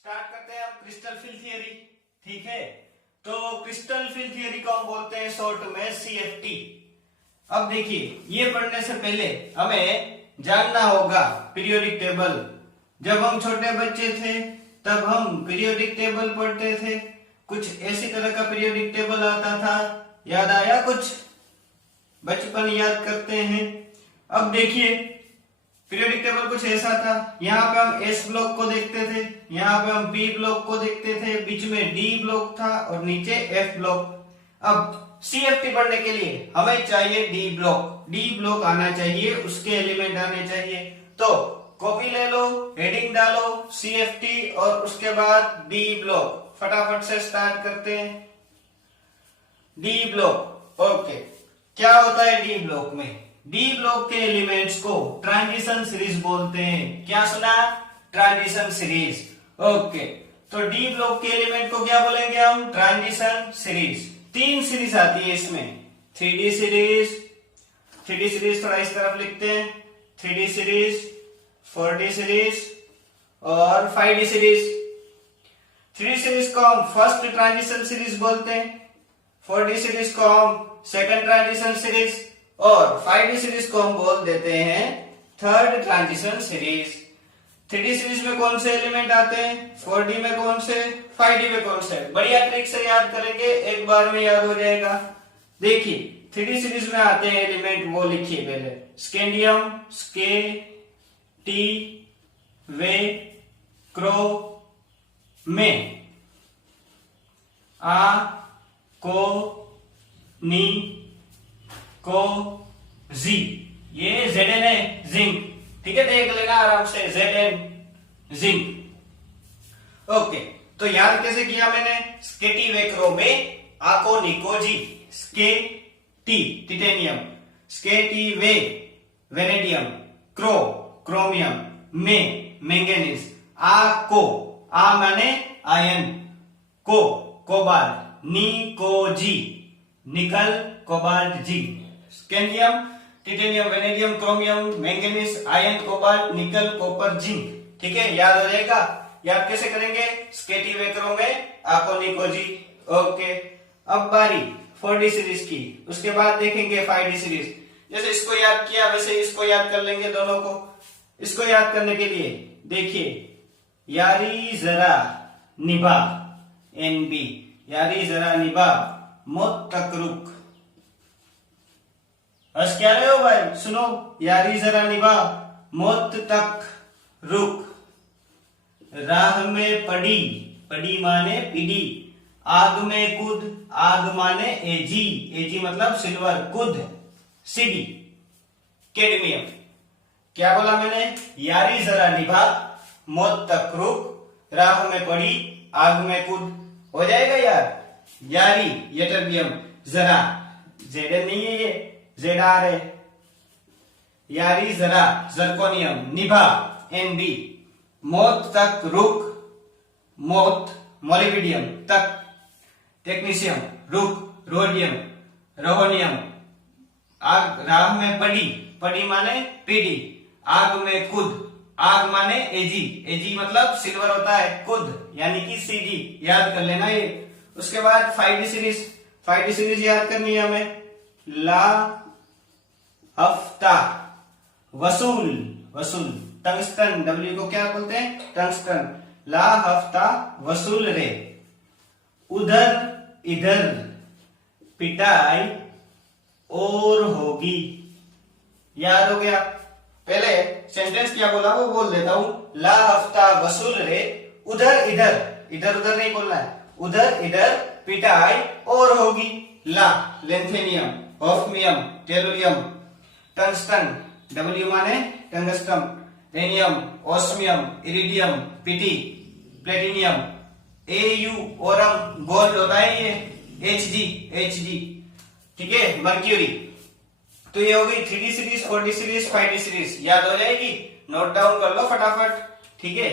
Start करते हैं हम क्रिस्टल फील्ड थियरी। ठीक है, तो क्रिस्टल फील्ड थियरी को हम बोलते हैं शॉर्ट में सीएफटी। अब देखिए, ये पढ़ने से पहले हमें जानना होगा पीरियोडिक टेबल। जब हम छोटे बच्चे थे तब हम पीरियोडिक टेबल पढ़ते थे, कुछ ऐसी तरह का पीरियोडिक टेबल आता था। याद आया कुछ? बचपन याद करते हैं। अब देखिए, पीरियोडिक टेबल कुछ ऐसा था। यहाँ पे हम एस ब्लॉक को देखते थे, यहाँ पे हम बी ब्लॉक को देखते थे, बीच में डी ब्लॉक था और नीचे एफ ब्लॉक। अब सीएफटी पढ़ने के लिए हमें चाहिए डी ब्लॉक। डी ब्लॉक आना चाहिए, उसके एलिमेंट आने चाहिए। तो कॉपी ले लो, हेडिंग डालो सीएफटी और उसके बाद डी ब्लॉक। फटाफट से स्टार्ट करते हैं। D block, okay. क्या होता है डी ब्लॉक में? डी ब्लॉक के एलिमेंट्स को ट्रांजिशन सीरीज बोलते हैं। क्या सुना? Transition series. ओके, तो डी ब्लॉक के एलिमेंट को क्या बोलेंगे हम? Transition series. 3 सीरीज आती है इसमें, 3D सीरीज। 3D सीरीज थोड़ा इस तरफ लिखते हैं, 3D सीरीज, 4D सीरीज और 5D सीरीज। 3D सीरीज को हम फर्स्ट ट्रांजिशन सीरीज बोलते हैं, 4D सीरीज को हम सेकंड ट्रांजिशन सीरीज और 5D सीरीज को हम बोल देते हैं third transition series. 3D series में कौन से एलिमेंट आते हैं? 4D में कौन से, 5D में कौन से? बढ़िया ट्रिक से याद करेंगे, एक बार में याद हो जाएगा। देखिए, 3D सीरीज में आते हैं एलिमेंट, वो लिखिए पहले। स्कैंडियम, स्के, टी, वे, क्रो, में, आ, को, नी, को, जी। ये Zn है, जिंक। ठीक है, देख लेना आराम से, Zn, जिंक। ओके, तो याद कैसे किया मैंने? स्केटी वे क्रो में, आको निको जी। स्के टी टिटेनियम, स्के टी वे वेनेडियम, क्रो क्रोमियम, में मैंगनीज, आ को, आ माने आयन, को कोबाल्ट, नी को जी निकल कोबाल्ट जी। Scandium, titanium, vanadium, chromium, manganese, iron, cobalt, nickel, copper, zinc. ठीक है, याद हो जाएगा। याद कैसे करेंगे? स्केटी वे क्रो में, आको निको जी। ओके, अब बारी 4D सीरीज की, उसके बाद देखेंगे 5D सीरीज। जैसे इसको याद किया वैसे इसको याद कर लेंगे दोनों को। इसको याद करने के लिए देखिए, यारी जरा निभा, NB, यारी जरा निभा, मौत तक रुक। हंस क्या रहे हो भाई? सुनो, यारी जरा निभा, मौत तक रुक, राह में पड़ी, पड़ी माने पीडी, आग में कूद, आग माने एजी, एजी मतलब सिल्वर, कूद, सीडी, कैडमियम। क्या बोला मैंने? यारी जरा निभा, मौत तक रुक, राह में पड़ी, आग में कूद। हो जाएगा यार? यारी यटरबियम, जरा जेडन नहीं है, ये जेडार है। यारी जरा जर्कोनियम, निभा NB, मौत तक रुक, मौत मोलिबिडियम, तक टेक्नीशियम, रुक रोडियम, रोहोनियम, आग राह में पड़ी, पड़ी माने पीडी, आग में कूद, आग माने एजी, एजी मतलब सिल्वर होता है, कूद यानी कि सीडी। याद कर लेना ये। उसके बाद 5D सीरीज, 5D सीरीज याद करनी है हमें। ला हफ्ता, वसूल, वसूल, टंगस्टन, W को क्या बोलते हैं? टंगस्टन। ला हफ्ता वसूल रे, उधर इधर पिटाई और होगी। याद हो गया? पहले सेंटेंस क्या बोला वो बोल देता हूं। ला हफ्ता वसूल रे, उधर इधर, इधर उधर नहीं बोलना है, उधर इधर पिटाई और होगी। ला लेंथेनियम, ऑफ्मियम, टेलोरियम, टंगस्टन, W माने tungsten, rhenium, osmium, iridium, PT, platinum, AU Oram, gold होता है ये, HG, ठीक है, मर्क्यूरी। तो ये हो गई 3D series, 4D series, 5D series. याद हो जाएगी? नोट डाउन कर लो फटाफट। ठीक है,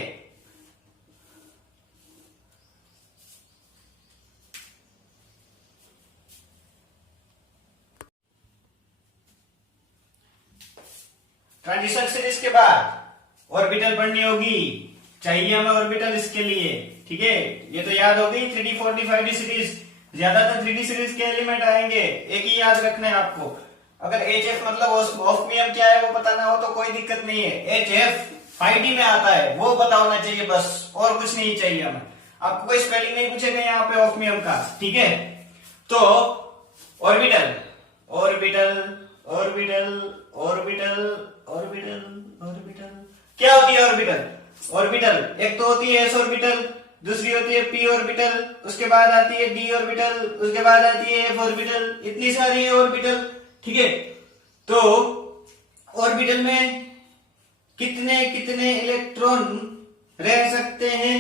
ट्रांजिशन सीरीज के बाद ऑर्बिटल पढ़नी होगी। चाहिए हमें ऑर्बिटल इसके लिए, ठीक है। ये तो याद हो गई 3D 4D 5D सीरीज, ज्यादातर 3D सीरीज के एलिमेंट आएंगे, एक ही याद रखना है आपको। अगर HF मतलब ऑस्मियम क्या है वो पता ना हो तो कोई दिक्कत नहीं है, HF 5D में आता है वो पता होना चाहिए बस, और कुछ नहीं चाहिए हमें। आपको कोई स्पेलिंग नहीं पूछेगा यहाँ पे ऑस्मियम का, ठीक है। तो orbital orbital orbital orbital orbital orbital क्या होती है ऑर्बिटल? ऑर्बिटल एक तो होती है एस ऑर्बिटल, दूसरी होती है पी ऑर्बिटल, उसके बाद आती है डी ऑर्बिटल, उसके बाद आती है एफ ऑर्बिटल, इतनी सारी है ऑर्बिटल, ठीक है। तो ऑर्बिटल में कितने कितने इलेक्ट्रॉन रह सकते हैं?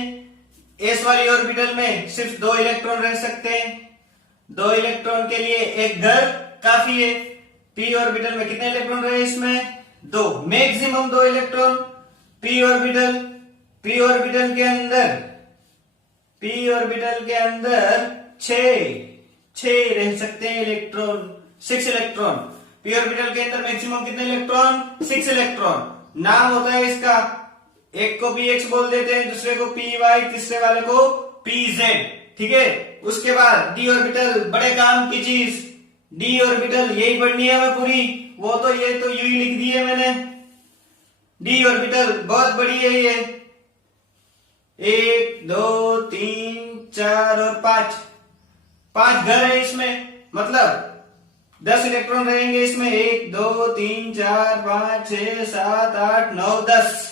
एस वाली ऑर्बिटल में सिर्फ 2 इलेक्ट्रॉन रह सकते हैं, 2 इलेक्ट्रॉन के लिए एक घर काफी है। पी ऑर्बिटल में कितने इलेक्ट्रॉन रहे? इसमें 2, मैक्सिमम 2 इलेक्ट्रॉन। पी ऑर्बिटल के अंदर 6 रह सकते हैं इलेक्ट्रॉन, 6 इलेक्ट्रॉन। पी ऑर्बिटल के अंदर मैक्सिमम कितने इलेक्ट्रॉन? 6 इलेक्ट्रॉन। नाम होता है इसका, एक को पीएक्स बोल देते हैं, दूसरे को पीवाई, तीसरे वाले को पीजेड, ठीक है। उसके बाद डी ऑर्बिटल, बड़े काम की चीज, डी ऑर्बिटल यही पढ़नी है हमें पूरी, वो तो ये तो यू ही लिख दी है मैंने। डी ऑर्बिटल बहुत बड़ी है ये, 1 2 3 4 और 5 घर है इसमें, मतलब 10 इलेक्ट्रॉन रहेंगे इसमें, 1 2 3 4 5 6 7 8 9 10।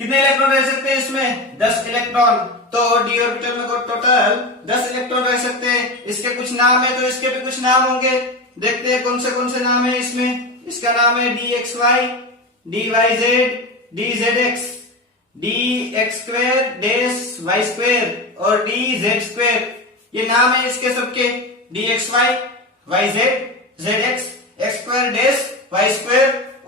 कितने इलेक्ट्रॉन रह सकते हैं इसमें? 10 इलेक्ट्रॉन। तो डी ऑर्बिटल में टोटल 10 इलेक्ट्रॉन रह सकते हैं। इसके कुछ नाम है तो इसके भी कुछ नाम होंगे, देखते हैं कौन से नाम है इसमें। इसका नाम है DXY, DYZ, DZX, DX2 -Y2 और DZ2। ये नाम है इसके सबके, DXY, YZ, ZX, X2 Y2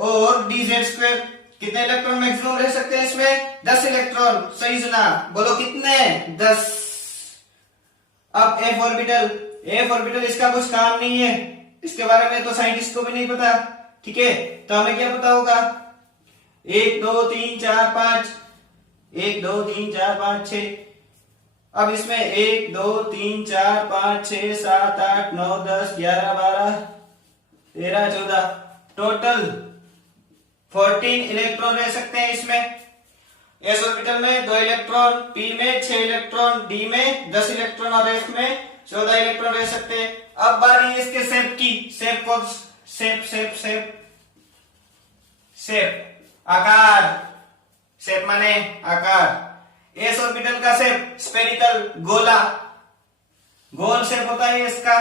और DZ2। कितने इलेक्ट्रॉन मैक्सिमम रह सकते हैं इसमें? 10 इलेक्ट्रॉन। सही सुना, बोलो कितने? 10। अब एफ ऑर्बिटल इसका कुछ काम नहीं है, इसके बारे में तो साइंटिस्ट को भी नहीं पता, ठीक है। तो हमें क्या पता होगा? 1 2 3 4 5, 1 2 3 4 5 6। अब इसमें 1 2 3 4 5 6 7 8 9 10 11 12 13 14, टोटल 14 इलेक्ट्रॉन रह सकते हैं इसमें। एस ऑर्बिटल में 2 इलेक्ट्रॉन, पी में 6 इलेक्ट्रॉन, डी में 10 इलेक्ट्रॉन और एफ में 14 इलेक्ट्रॉन रह सकते हैं। अब बारी है इसके शेप की। शेप को शेप आकार, शेप माने आकार। एस ऑर्बिटल का शेप स्फेरिकल, गोल शेप होता है इसका।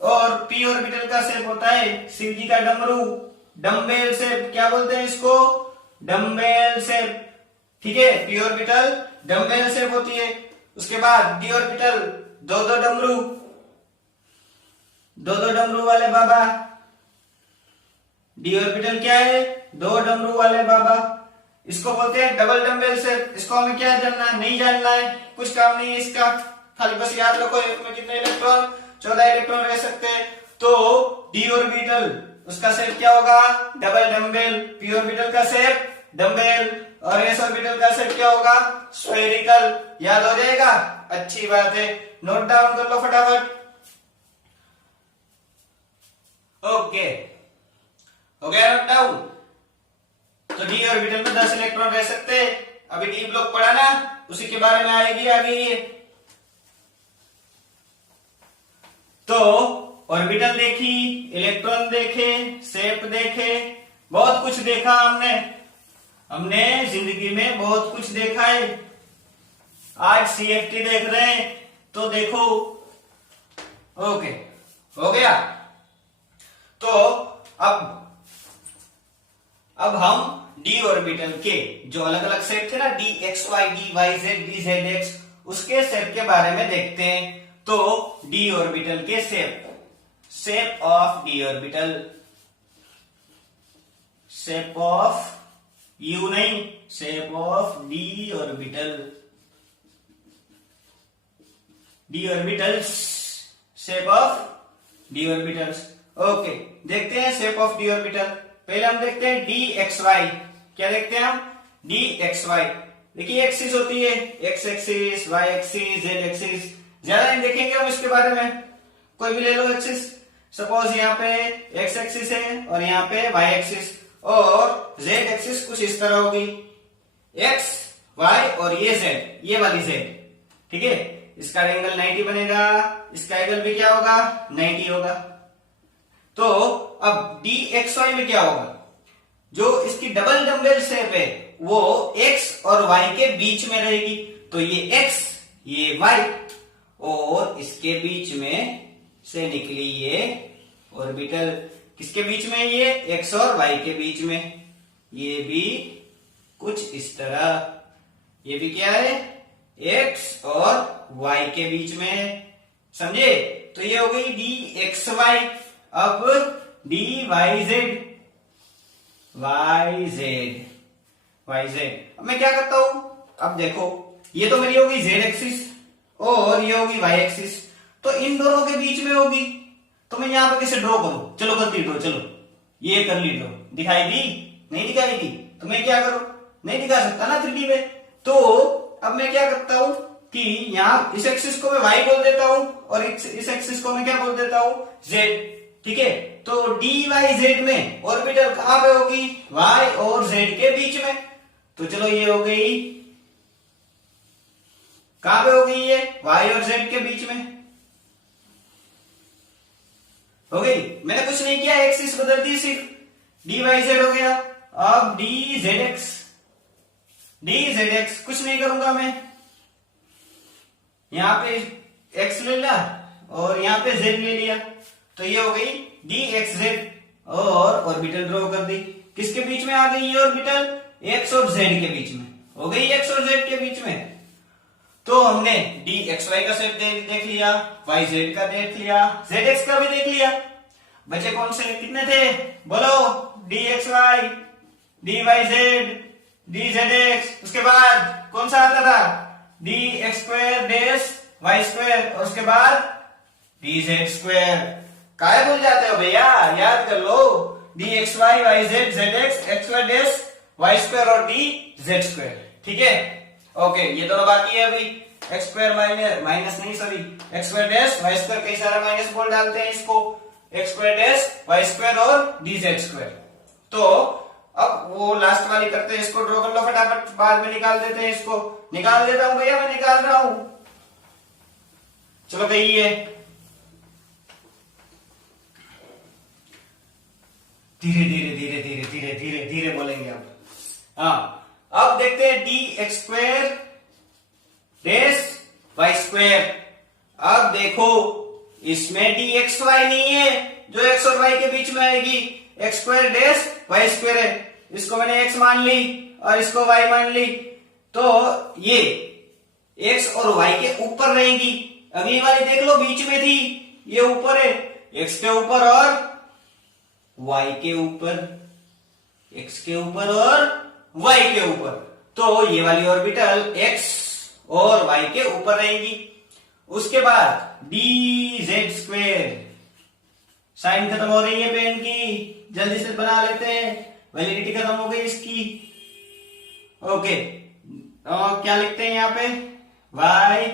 और पी ऑर्बिटल का शेप होता है शिव जी का डमरू, डम्बेल शेप। क्या बोलते हैं इसको? डम्बेल शेप, ठीक है। पी ऑर्बिटल डम्बेल शेप होती है। उसके बाद डी ऑर्बिटल 2 डमरू वाले बाबा। डी ऑर्बिटल क्या है? 2 डमरू वाले बाबा। इसको बोलते हैं डबल डम्बेल शेप। इसको हमें क्या जानना है? नहीं जानना है, कुछ काम नहीं है इसका, खाली बस याद रखो इसमें कितने इलेक्ट्रॉन? 14 इलेक्ट्रॉन रह सकते हैं। तो डी ऑर्बिटल उसका शेप क्या होगा? Double dumbbell. पी ऑर्बिटल का शेप डम्बेल और एस ऑर्बिटल का शेप क्या होगा? स्फेरिकल। याद हो जाएगा? अच्छी बात है, नोट डाउन कर लो फटाफट। ओके, हो गया नोट डाउन। तो डी ऑर्बिटल में 10 इलेक्ट्रॉन रह सकते हैं। अभी डी ब्लॉक पढ़ा ना, उसी के बारे में आएगी आगे ये। तो ऑर्बिटल देखी, इलेक्ट्रॉन देखे, शेप देखे, बहुत कुछ देखा हमने जिंदगी में बहुत कुछ देखा है। आज CFT देख रहे हैं तो देखो। ओके, हो गया। तो अब हम डी ऑर्बिटल के जो अलग अलग शेप थे ना, DXY, DYZ, DZX, उसके शेप के बारे में देखते हैं। तो डी ऑर्बिटल के shape of D orbital, shape of U नहीं, shape of D orbital, D orbitals, shape of D orbitals. Okay, देखते हैं शेप ऑफ डी ऑर्बिटल। पहले हम देखते हैं DXY। क्या देखते हैं हम? DXY। देखिए एक्सिस होती है, X axis, Y axis, Z axis, ज्यादा नहीं देखेंगे हम इसके बारे में। कोई भी ले लो एक्सिस, सपोज यहाँ पे एक्स एक्सिस है और यहाँ पे वाई एक्सिस, और जेड एक्सिस कुछ इस तरह होगी, एक्स वाई और ये जेड, ये वाली जेड, ठीक है। इसका एंगल 90 बनेगा, इसका एंगल भी क्या होगा, 90 होगा। तो अब डी एक्स वाई में क्या होगा, जो इसकी डबल डम्बेल शेप है वो x और y के बीच में रहेगी। तो ये x, ये y, और इसके बीच में से निकली ये ऑर्बिटल, किसके बीच में, ये x और y के बीच में, ये भी कुछ इस तरह, ये भी क्या है, x और y के बीच में है, समझे। तो ये हो गई डी एक्स वाई। अब D Y Z, Y Z, Y Z. अब मैं क्या करता हूं, अब देखो ये तो मेरी होगी जेड एक्सिस और ये होगी वाई एक्सिस, तो इन दोनों के बीच में होगी। तो मैं यहां पर कैसे ड्रॉ करूं, चलो करती ड्रॉ, चलो ये कर ली ड्रॉ, दिखाई दी, नहीं दिखाई दी, तो मैं क्या करूं, नहीं दिखा सकता ना 3D में। तो अब मैं क्या करता हूं कि यहां इस एक्सिस को मैं वाई बोल देता हूं और इस एक्सिस को मैं क्या बोल देता हूं, जेड, ठीक है। तो डी वाई जेड में ऑर्बिटल कहां पे होगी, वाई और जेड के बीच में। तो चलो ये हो गई, कहां पे होगी ये, वाई और जेड के बीच में हो गई। मैंने कुछ नहीं किया, एक्सिस बदल दी सिर्फ, डी वाई जेड हो गया। अब D Z x, D Z x कुछ नहीं करूंगा मैं, यहां पे एक्स ले लिया और यहां पे जेड ले लिया, तो ये हो गई डी एक्स जेड, और ऑर्बिटल ड्रॉ कर दी। किसके बीच में आ गई ये ऑर्बिटल, एक्स और जेड के बीच में हो गई, एक्स और जेड के बीच में। तो हमने डी एक्स वाई का शेप देख लिया, वाई जेड का देख लिया, जेड एक्स का भी देख लिया। बचे कौन से, कितने थे बोलो, D X Y, D Y Z, D Z X, उसके बाद कौन सा आता था, D X square dash Y square, और उसके बाद डी जेड स्क्वायर। काहे भूल जाते हो भैया, याद कर लो, D X Y, Y Z, Z X, X Y dash Y square और डी जेड स्क्वायर, ठीक है। ओके, ये दोनों बाकी है अभी, एक्स स्क्वायर माइनस नहीं sorry, X square dash Y square, कई सारा माइनस बोल डालते हैं इसको, X square dash Y square और डी जेड स्क्वायर। तो अब वो लास्ट वाली करते हैं, इसको ड्रॉ कर लो फटाफट, बाद में निकाल देते हैं, इसको निकाल देता हूं भैया, मैं निकाल रहा हूं, चलो कही है, धीरे धीरे धीरे धीरे धीरे धीरे धीरे बोलेंगे अब। हाँ, अब देखते हैं D X square dash Y square. अब देखो इसमें डी एक्स वाई नहीं है, जो एक्स और वाई के बीच में आएगी, X square dash Y square है, इसको मैंने एक्स मान ली और इसको वाई मान ली, तो ये एक्स और वाई के ऊपर रहेंगी। अगली वाली देख लो बीच में थी, ये ऊपर है, एक्स के ऊपर और वाई के ऊपर, एक्स के ऊपर और वाई के ऊपर, तो ये वाली ऑर्बिटल एक्स और वाई के ऊपर रहेंगी। उसके बाद डी जेड स्क्वायर, साइन खत्म हो रही है पेन की, जल्दी से बना लेते हैं, वैलिडिटी खत्म हो गई इसकी। ओके, और क्या लिखते हैं यहाँ पे, वाई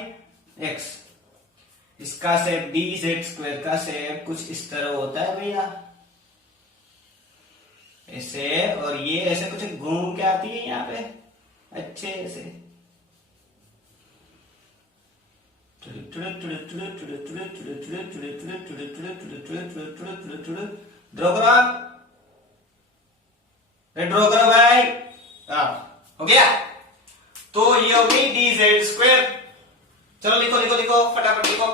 एक्स, इसका शेप डी जेड स्क्वायर का शेप कुछ इस तरह होता है भैया, ऐसे, और ये ऐसे कुछ घूम के आती है यहाँ पे अच्छे से, ड्रॉ करो आप, ड्रॉ करो भाई। हो गया, तो ये हो गई डी जेड स्क्वायर। चलो लिखो लिखो लिखो फटाफट लिखो,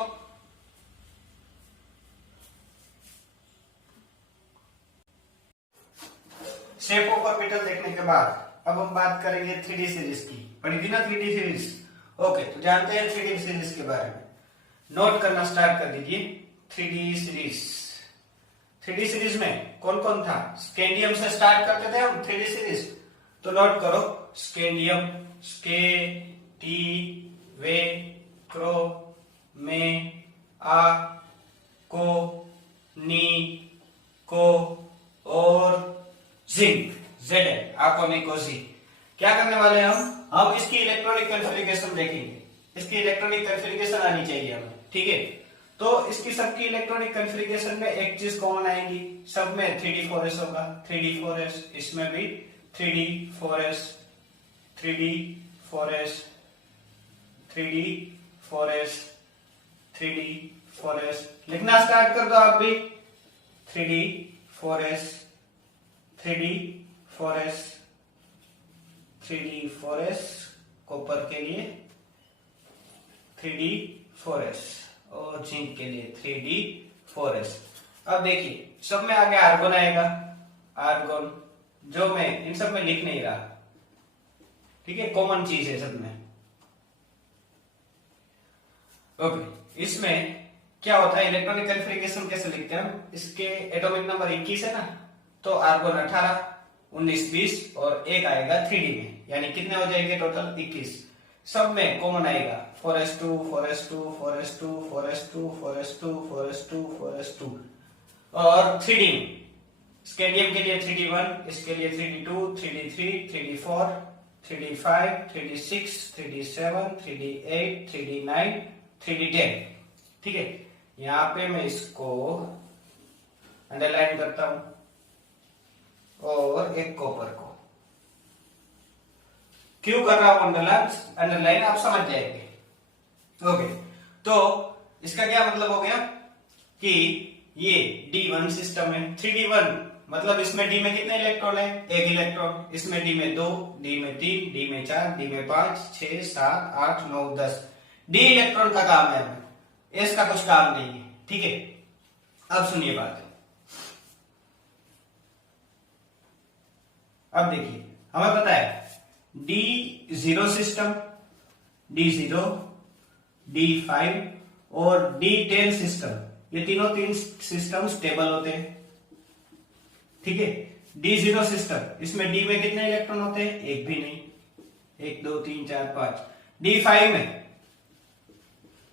शेप ऑफ ऑर्बिटल देखने के बाद अब हम बात करेंगे 3D सीरीज की, पढ़ी थी ना 3D सीरीज। ओके, तो जानते हैं 3D सीरीज के बारे में, नोट करना स्टार्ट कर दीजिए। 3D सीरीज, 3D सीरीज में कौन कौन था, स्कैंडियम से स्टार्ट करते थे हम 3D सीरीज, तो नोट करो, स्कैंडियम, स्के टी वे क्रो में आ को नी को और जिंक, जेड आकोनिकोजी। क्या करने वाले हैं हम हम इसकी इलेक्ट्रॉनिक कॉन्फ़िगरेशन देखेंगे। इसकी इलेक्ट्रॉनिक कॉन्फ़िगरेशन आनी चाहिए हमें, ठीक है। तो इसकी सबकी इलेक्ट्रॉनिक कॉन्फ़िगरेशन में एक चीज कॉमन आएगी, सब में 3d4s होगा, 3d4s, इसमें भी 3d4s, 3d4s, 3d4s, 3d4s। लिखना स्टार्ट कर दो आप भी, 3d4s, 3d4s, 3d4s, कॉपर के लिए 3d4s और जिंक के लिए 3d4s। अब देखिए सब में आगे आर्गोन आएगा, आर्गोन, जो मैं इन सब में लिख नहीं रहा, ठीक है, कॉमन चीज है सब में। ओके, इसमें क्या होता है, इलेक्ट्रॉनिक कॉन्फ़िगरेशन कैसे लिखते हैं हम, इसके एटॉमिक नंबर 21 है ना, तो आर्गोन 18, 19, 20 और एक आएगा 3d में, यानी कितने हो जाएंगे टोटल 21। सब में कॉमन आएगा 4s2, 4s2, 4s2, 4s2, 4s2, 4s2, 4s2 और 3d में स्केडियम के लिए 3d1, इसके लिए 3d2, 3d3, 3d4, 3d5, 3d6, 3d7, 3d8, 3d9, 3d10, ठीक है। यहां पे मैं इसको अंडरलाइन करता हूं और एक कॉपर को क्यों कर रहा हूं अंडरलाइन, आप समझ जाएंगे। ओके, तो इसका क्या मतलब हो गया कि ये D1 सिस्टम है, 3d1 मतलब इसमें D में कितने इलेक्ट्रॉन है, एक इलेक्ट्रॉन, इसमें D में 2, D में 3, D में 4, D में 5, 6, 7, 8, 9, 10, D इलेक्ट्रॉन का काम है, S का कुछ काम नहीं है, ठीक है। अब सुनिए बात, अब देखिए हमें पता है D0 सिस्टम, D0, D5 और D10 सिस्टम, ये तीन सिस्टम स्टेबल होते हैं, ठीक है। D0 सिस्टम, इसमें D में कितने इलेक्ट्रॉन होते हैं, एक भी नहीं, 1 2 3 4 5। D5 में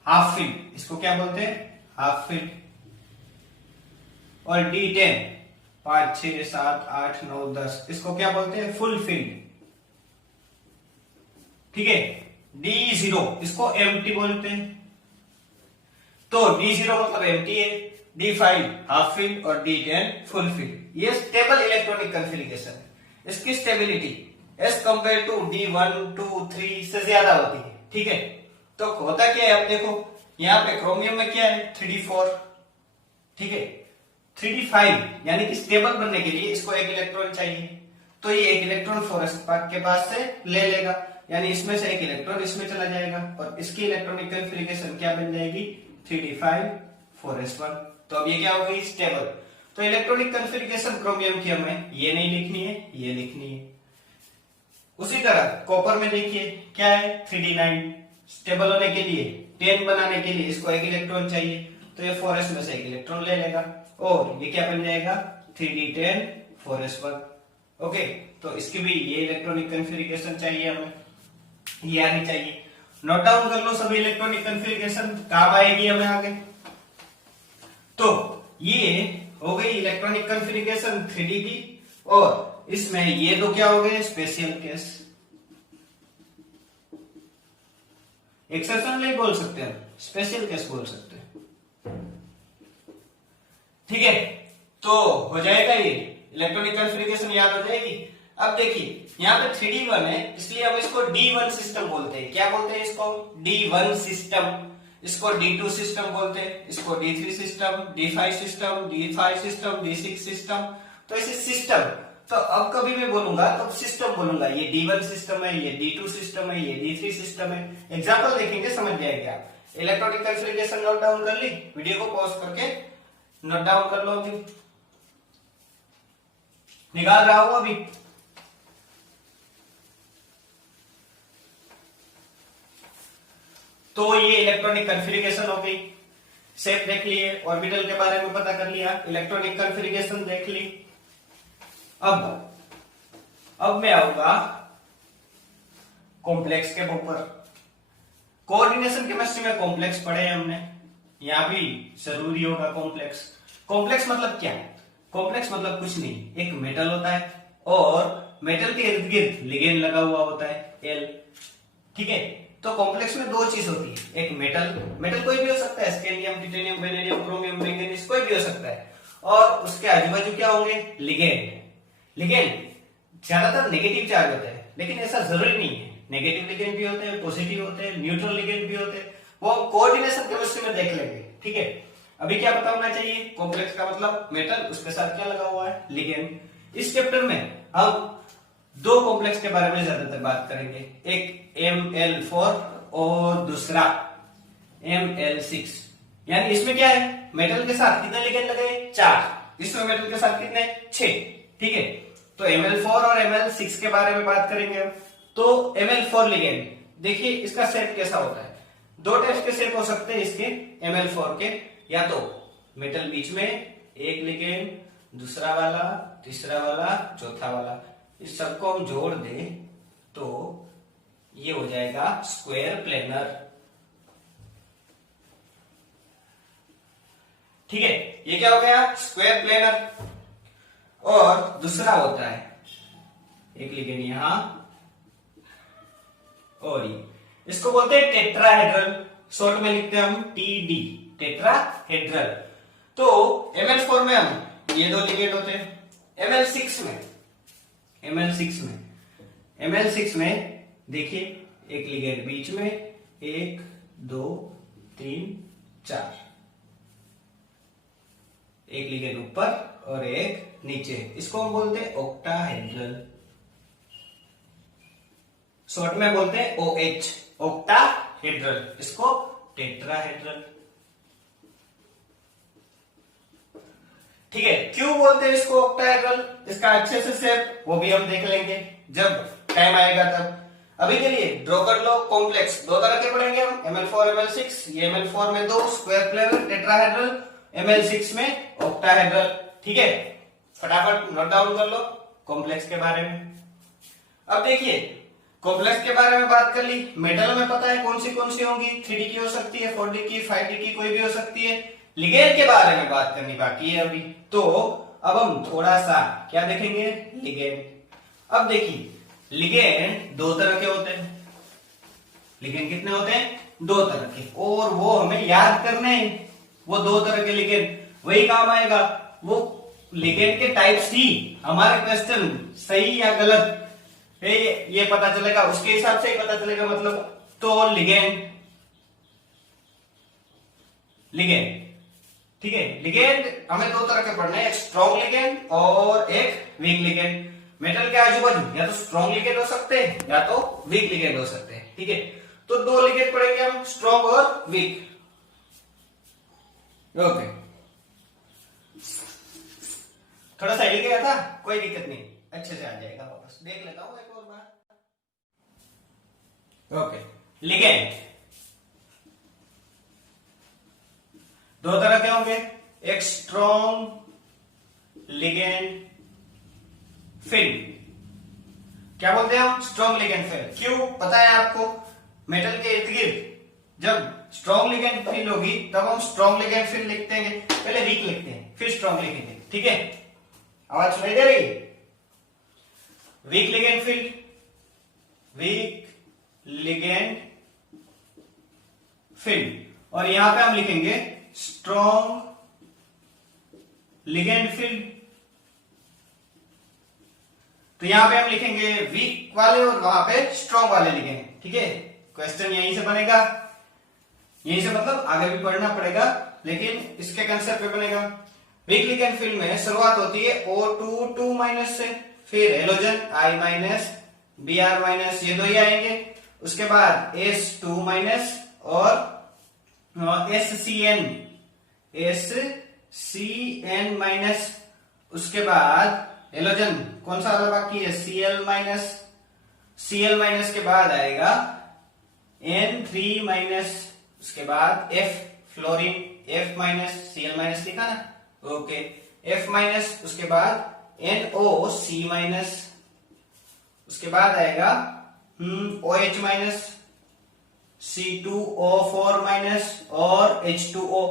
हाफ फिल्ड, इसको क्या बोलते हैं, हाफ फिल्ड। और D10 5 6 7 8 9 10, इसको क्या बोलते हैं, फुल फिल्ड, ठीक है। D0 इसको एम्प्टी बोलते हैं, तो D0 मतलब एम्प्टी है, D5 हाफ फिल्ड और D10 फुल फिल्ड। ये स्टेबल इलेक्ट्रॉनिक कॉन्फ़िगरेशन है। इसकी stability as compare to D1 2 3 से ज्यादा होती है, ठीक है। तो होता क्या है, आप देखो यहाँ पे क्रोमियम में क्या है 3d4, ठीक है। 3d5 यानी कि स्टेबल बनने के लिए इसको एक इलेक्ट्रॉन चाहिए, तो ये एक इलेक्ट्रॉन फॉरेस्ट के पास से ले लेगा, यानी इसमें से एक इलेक्ट्रॉन इसमें चला जाएगा और इसकी इलेक्ट्रॉनिक कॉन्फ़िगरेशन क्या बन जाएगी, 3d5 4s1। तो अब ये क्या हो गई, स्टेबल। तो इलेक्ट्रॉनिक कॉन्फ़िगरेशन क्रोमियम की हमें ये नहीं लिखनी है, ये लिखनी है। उसी तरह कॉपर में देखिए क्या है, 3d9, स्टेबल होने के लिए 10 बनाने के लिए इसको एक इलेक्ट्रॉन चाहिए, तो ये 4s में से एक इलेक्ट्रॉन ले लेगा और ये क्या बन जाएगा, 3d10 4s1। ओके, तो इसकी भी ये इलेक्ट्रॉनिक कॉन्फ़िगरेशन चाहिए हमें, ये आनी चाहिए। नोट डाउन कर लो सभी इलेक्ट्रॉनिक कॉन्फ़िगरेशन, काम आएगी हमें आगे। तो ये हो गई इलेक्ट्रॉनिक कॉन्फ़िगरेशन 3d की, और इसमें ये तो क्या हो गए, स्पेशल केस, एक्सेप्शन नहीं बोल सकते हम, स्पेशल केस बोल सकते हैं, ठीक है। तो हो जाएगा ये इलेक्ट्रॉनिक कॉन्फ़िगरेशन, याद हो जाएगी। अब देखिए यहाँ पे 3d1 है, इसलिए हम इसको D1 सिस्टम बोलते हैं। क्या बोलते हैं इसको, D1 सिस्टम। इसको D2 सिस्टम बोलते हैं, इसको D3 system, D5 system, D5 system, D6 system. तो ऐसे सिस्टम, तो अब कभी मैं बोलूंगा तो सिस्टम बोलूंगा, ये D1 सिस्टम है, ये D2 सिस्टम है, ये D3 सिस्टम है। एग्जाम्पल देखेंगे समझ जाएंगे आप। इलेक्ट्रॉनिक कॉन्फ़िगरेशन नोट डाउन कर ली, वीडियो को पॉज करके नोट डाउन कर लो, अभी निकाल रहा हूं अभी। तो ये इलेक्ट्रॉनिक कॉन्फ़िगरेशन हो गई, शेप देख लिए, ऑर्बिटल के बारे में पता कर लिया, इलेक्ट्रॉनिक कॉन्फ़िगरेशन देख ली। अब मैं आऊंगा कॉम्प्लेक्स के ऊपर। कोऑर्डिनेशन केमिस्ट्री में कॉम्प्लेक्स पढ़े हैं हमने, यहां भी जरूरी होगा कॉम्प्लेक्स। कॉम्प्लेक्स मतलब क्या, कॉम्प्लेक्स मतलब कुछ नहीं, एक मेटल होता है और मेटल के इर्द गिर्द लिगेंड लगा हुआ होता है। L। ठीक है, तो कॉम्प्लेक्स में दो चीज होती है, एक मेटल कोई भी हो सकता है, scandium, titanium, vanadium, chromium, manganese, कोई भी हो सकता है, और उसके आजू बाजू क्या होंगे, लिगेंड ज्यादातर नेगेटिव चार्ज होते हैं, लेकिन ऐसा जरूरी नहीं है, नेगेटिव लिगेंड भी होते हैं, पॉजिटिव होते हैं, न्यूट्रल लिगेंड भी होते हैं, वो कोऑर्डिनेशन केमिस्ट्री में देख लेंगे। ठीक है, अभी क्या पता होना चाहिए, कॉम्प्लेक्स का मतलब मेटल, उसके साथ क्या लगा हुआ है, लिगेंड। इस चैप्टर में हम दो कॉम्प्लेक्स के बारे में ज्यादातर बात करेंगे, एक Ml4 और दूसरा Ml6। यानी इसमें क्या है, मेटल के साथ कितने लिगेंड लगे, 4, इसमें मेटल के साथ कितने, 6। ठीक है, तो Ml4 और Ml6 के बारे में बात करेंगे हम। तो Ml4 लिगेंड, देखिए इसका शेप कैसा होता है, दो टाइप के शेप हो सकते हैं इसके Ml4 के, या तो मेटल बीच में एक लिगेंड, दूसरा वाला, तीसरा वाला, चौथा वाला, इस सबको हम जोड़ दें तो ये हो जाएगा स्क्वायर प्लेनर। ठीक है, ये क्या हो गया, स्क्वायर प्लेनर। और दूसरा होता है एक लिगेंड यहां, और ये इसको बोलते हैं टेट्राहेड्रल, शॉर्ट में लिखते हैं हम TD, टेट्राहेड्रल। तो Ml4 में हम ये दो लिगेंड होते हैं, Ml6 में देखिए एक लिगेंड बीच में, 1 2 3 4, एक लिगेंड ऊपर और एक नीचे, इसको हम बोलते हैं ऑक्टाहेड्रल, शॉर्ट में बोलते हैं OH, ऑक्टाहेड्रल, इसको टेट्राहेड्रल। ठीक है, क्यों बोलते हैं इसको ऑक्टाहेड्रल, इसका अच्छे से शेप वो भी हम देख लेंगे जब टाइम आएगा तब। अभी के लिए ड्रॉ कर लो कॉम्प्लेक्स, दो तरह के पढ़ेंगे हम, Ml4 Ml6, ये Ml4 में दो स्क्वायर प्लेनर टेट्राहेड्रल, Ml6 में ऑक्टाहेड्रल। ठीक है, फटाफट नोट डाउन कर लो कॉम्प्लेक्स के बारे में। अब देखिए कॉम्प्लेक्स के बारे में बात कर ली, मेटल में पता है कौन सी होंगी, 3D की हो सकती है, 4D की, 5D की, कोई भी हो सकती है। लिगेंड के बारे में बात करनी बाकी है अभी, तो अब हम थोड़ा सा क्या देखेंगे, लिगेंड। अब देखिए लिगेंड दो तरह के होते हैं, लिगेंड कितने होते हैं, दो तरह के, और वो हमें याद करने हैं, वो दो तरह के लिगेंड, वही काम आएगा, वो लिगेंड के टाइप्स ही हमारे क्वेश्चन सही या गलत ये पता चलेगा, उसके हिसाब से ही पता चलेगा मतलब। तो लिगेंड ठीक है, लिगेंड हमें दो तरह के पढ़ने हैं, एक स्ट्रॉन्ग लिगेंड और एक वीक लिगेंड। मेटल के आजू बाजू या तो स्ट्रॉन्ग लिगेंड हो सकते हैं या तो वीक लिगेंड हो सकते हैं। ठीक है, तो दो लिगेंड पढ़ेंगे हम, स्ट्रॉन्ग और वीक। ओके, थोड़ा सा हिल गया था, कोई दिक्कत नहीं, अच्छे से आ जाएगा वापस। देख लेता हूं एक और बार। ओके, लिगेंड दो तरह के होंगे, एक स्ट्रॉन्ग लिगेंड फिल्म, क्या बोलते हैं हम, स्ट्रॉन्ग लिगेंड फिल्म। क्यों पता है आपको, मेटल के इर्द गिर्द जब स्ट्रॉन्ग लिगेंड फिल्म होगी तब हम स्ट्रॉन्ग लिगेंड फिल्म लिखते हैं, पहले वीक लिखते हैं फिर स्ट्रॉन्ग लिखेंगे। ठीक है, आवाज सुनाई दे रही, week ligand film, week ligand film, और यहां पे हम लिखेंगे स्ट्रॉन्ग लिगेंड फिल्म। तो यहां पे हम लिखेंगे वीक वाले और वहां पे स्ट्रॉन्ग वाले लिगेंड। ठीक है, क्वेश्चन यहीं से बनेगा, यहीं से मतलब आगे भी पढ़ना पड़ेगा, लेकिन इसके कंसेप्ट पे बनेगा। वीक लिगेंड फिल्म में शुरुआत होती है O2 2- से, फिर हेलोजन I-, Br-, ये दो ही आएंगे, उसके बाद S2- और SCN-, उसके बाद हेलोजन कौन सा वाला बाकी है, Cl- के बाद आएगा N3-, उसके बाद F फ्लोरीन, F-, Cl- लिखा ना, ओके, F-, उसके बाद NOC-, उसके बाद आएगा OH-, C2O4- और H2O,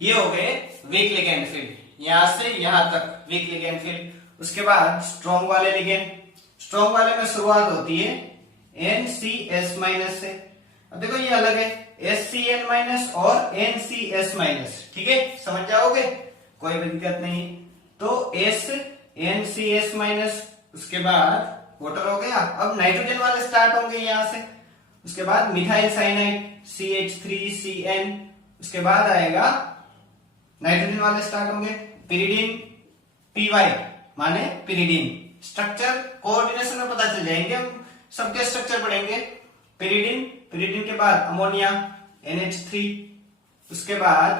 ये हो गए वीक लिगेंड फिल्म, यहां से यहां तक वीक लिगेंड फिल्म। उसके बाद स्ट्रॉन्ग वाले लिगेंड, स्ट्रॉन्ग वाले में शुरुआत होती है NCS माइनस से। अब देखो ये अलग है, SCN माइनस और NCS माइनस, ठीक है, समझ जाओगे, कोई भी दिक्कत नहीं। तो NCS माइनस, उसके बाद वाटर हो गया। अब नाइट्रोजन वाले स्टार्ट होंगे यहां से, उसके बाद मिथाइल साइनाइड CH3CN, उसके बाद आएगा नाइट्रोजन वाले स्टार्ट होंगे, पिरिडीन PY माने पिरिडीन। स्ट्रक्चर कोऑर्डिनेशन में पता चल जाएंगे, हम सबके स्ट्रक्चर पढ़ेंगे। पिरिडीन, पिरिडीन के बाद अमोनिया NH3, उसके बाद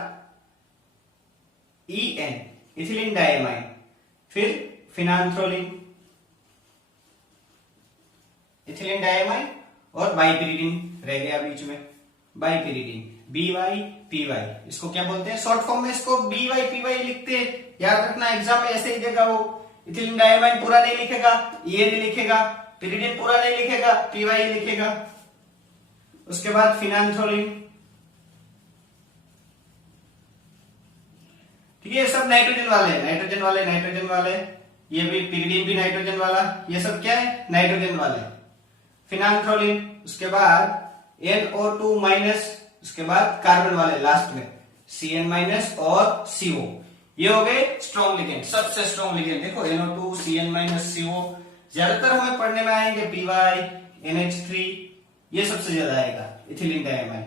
EN इथिलीन डायमाइन, फिर फिनांथ्रोलिन, इथिलीन डायमाइन और बाइपिरिडीन रह गया बीच में, बाइपिरिडीन BY-PY। इसको क्या बोलते हैं, शॉर्ट फॉर्म में इसको BY-PY लिखते हैं, याद रखना, एग्जाम में ऐसे ही देगा वो। इथिलीन डायमाइन पूरा नहीं लिखेगा, ये नहीं लिखेगा, पिरिडीन पूरा नहीं लिखेगा, PY लिखेगा। उसके बाद फिनांथ्रोलिन, ठीक है, सब नाइट्रोजन वाले, नाइट्रोजन वाले, नाइट्रोजन वाले, ये भी पिरिडीन भी नाइट्रोजन वाला, ये सब क्या है, नाइट्रोजन वाले। फिनांथ्रोलिन, उसके बाद NO2 माइनस, उसके बाद कार्बन वाले लास्ट में CN माइनस और CO। ये हो गए स्ट्रॉन्ग लिगेंड, सबसे स्ट्रॉन्ग लिगेंड। देखो NO2 CN माइनस CO ज्यादातर हमें पढ़ने में आएंगे, PY NH3 ये सबसे ज्यादा आएगा। Ethylene diamine,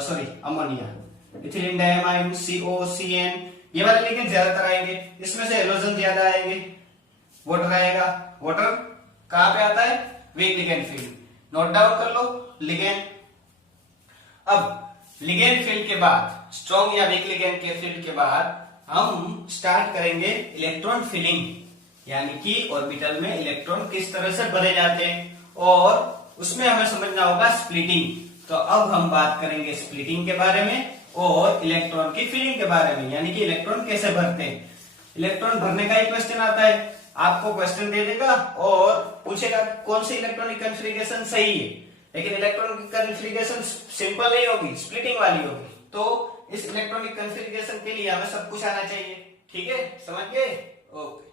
sorry ammonia, ethylene diamine CO CN ये वाले लिगेंड ज्यादातर आएंगे। इसमें से हेलोजन ज्यादा आएंगे, वाटर आएगा। वाटर कहां पे आता है, week ligand field, note down कर लो लिगेंड। अब लिगेंड फील्ड के बाद, स्ट्रॉन्ग या वीक लिगेंड के फील्ड के बाद हम स्टार्ट करेंगे इलेक्ट्रॉन फिलिंग, यानी कि ऑर्बिटल में इलेक्ट्रॉन किस तरह से भरे जाते हैं, और उसमें हमें समझना होगा स्प्लिटिंग। तो अब हम बात करेंगे स्प्लिटिंग के बारे में और इलेक्ट्रॉन की फिलिंग के बारे में, यानी कि इलेक्ट्रॉन कैसे भरते हैं। इलेक्ट्रॉन भरने का ही क्वेश्चन आता है, आपको क्वेश्चन दे देगा और पूछेगा कौन सी इलेक्ट्रॉनिक कन्फिगरेशन सही है, लेकिन इलेक्ट्रॉनिक कन्फिगरेशन सिंपल नहीं होगी, स्प्लिटिंग वाली होगी। तो इस इलेक्ट्रॉनिक कन्फिगरेशन के लिए हमें सब कुछ आना चाहिए, ठीक है, समझ गए, ओके।